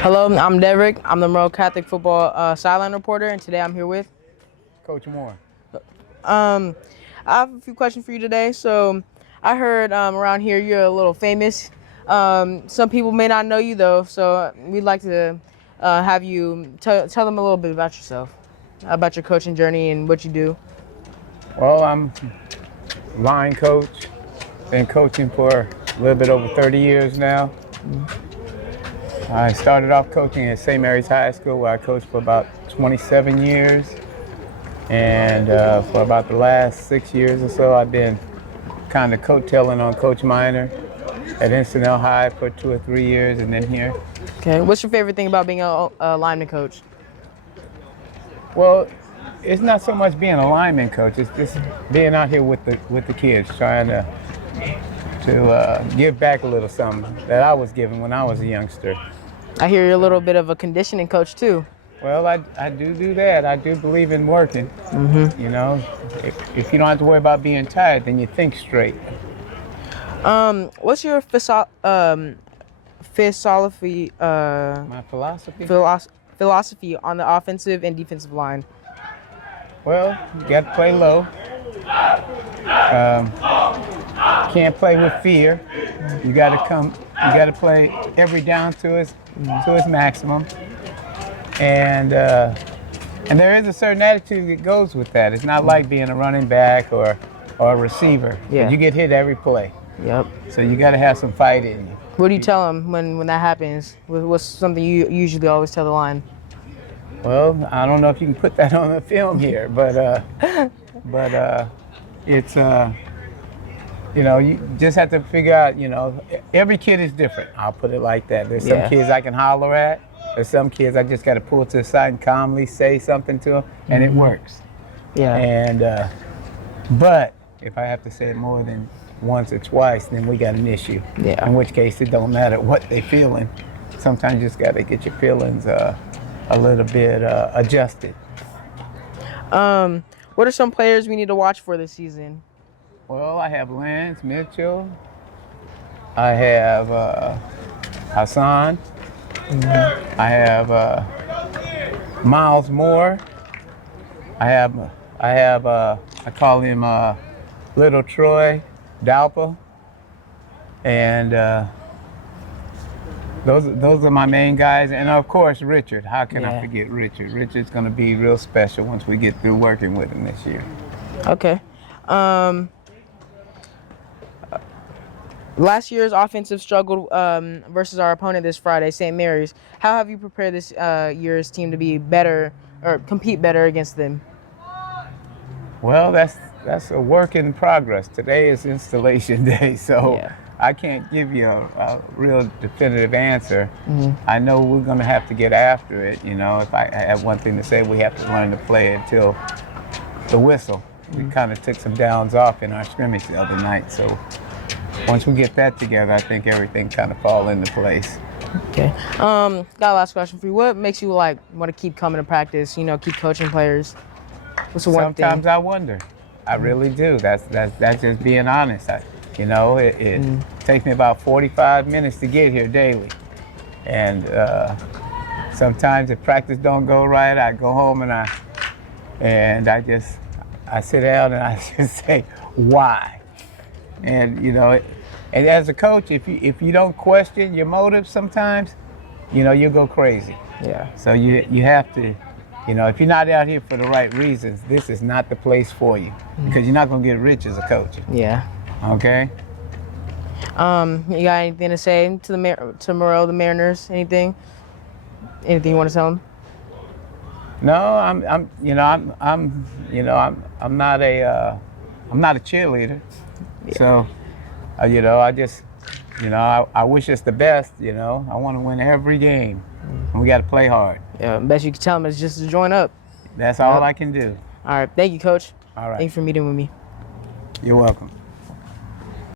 Hello, I'm Deverrick. I'm the Monroe Catholic football sideline reporter, and today I'm here with Coach Moore. I have a few questions for you today. So I heard around here you're a little famous. Some people may not know you though, so we'd like to have you tell them a little bit about yourself, about your coaching journey and what you do. Well, I'm line coach. Been coaching for a little bit over 30 years now. I started off coaching at St. Mary's High School, where I coached for about 27 years. And for about the last 6 years or so, I've been kind of coattailing on Coach Minor at Instant High for 2 or 3 years, and then here. Okay, what's your favorite thing about being a lineman coach? Well, it's not so much being a lineman coach. It's just being out here with the kids, trying to give back a little something that I was given when I was a youngster. I hear you're a little bit of a conditioning coach too. Well, I do that. I do believe in working. Mm-hmm. You know, if you don't have to worry about being tired, then you think straight. What's your philosophy? My philosophy? Philosophy on the offensive and defensive line. Well, you got to play low. Can't play with fear. You got to play every down to its maximum. And there is a certain attitude that goes with that. It's not like being a running back or a receiver. Yeah. You get hit every play. Yep. So you got to have some fight in you. What do you tell them when that happens? What's something you usually always tell the line? Well, I don't know if you can put that on the film here, but it's you know, you just have to figure out. You know, every kid is different. I'll put it like that. There's some kids I can holler at. There's some kids I just got to pull to the side and calmly say something to them, and it works. Yeah. And but if I have to say it more than once or twice, then we got an issue. Yeah. In which case, it don't matter what they feeling. Sometimes you just got to get your feelings a little bit adjusted. What are some players we need to watch for this season? Well, I have Lance Mitchell. I have Hassan. Mm-hmm. I have Miles Moore. I call him Little Troy Dalpa. And those are my main guys. And of course, Richard. How can I forget Richard? Richard's going to be real special once we get through working with him this year. Okay. Last year's offensive struggled versus our opponent this Friday, St. Mary's. How have you prepared this year's team to be better or compete better against them? Well, that's a work in progress. Today is installation day, so I can't give you a real definitive answer. Mm-hmm. I know we're going to have to get after it. You know, if I have one thing to say, we have to learn to play until the whistle. Mm-hmm. We kind of took some downs off in our scrimmage the other night, so once we get that together, I think everything kind of fall into place. Okay. Got a last question for you. What makes you want to keep coming to practice? You know, keep coaching players. What's the one thing? Sometimes I wonder. I really do. That's just being honest. It takes me about 45 minutes to get here daily, and sometimes if practice don't go right, I go home and I sit down and I just say, why? And you know, and as a coach, if you don't question your motives, sometimes, you know, you'll go crazy. Yeah. So you have to, you know, if you're not out here for the right reasons, this is not the place for you, because you're not gonna get rich as a coach. Yeah. Okay. You got anything to say to Monroe, the Mariners? Anything you want to tell them? No, I'm not a cheerleader. Yeah. So, you know, I just, you know, I wish us the best. You know, I want to win every game, and we got to play hard. Yeah, best you can tell them is just to join up. That's all I can do. All right, thank you, Coach. All right. Thank you for meeting with me. You're welcome.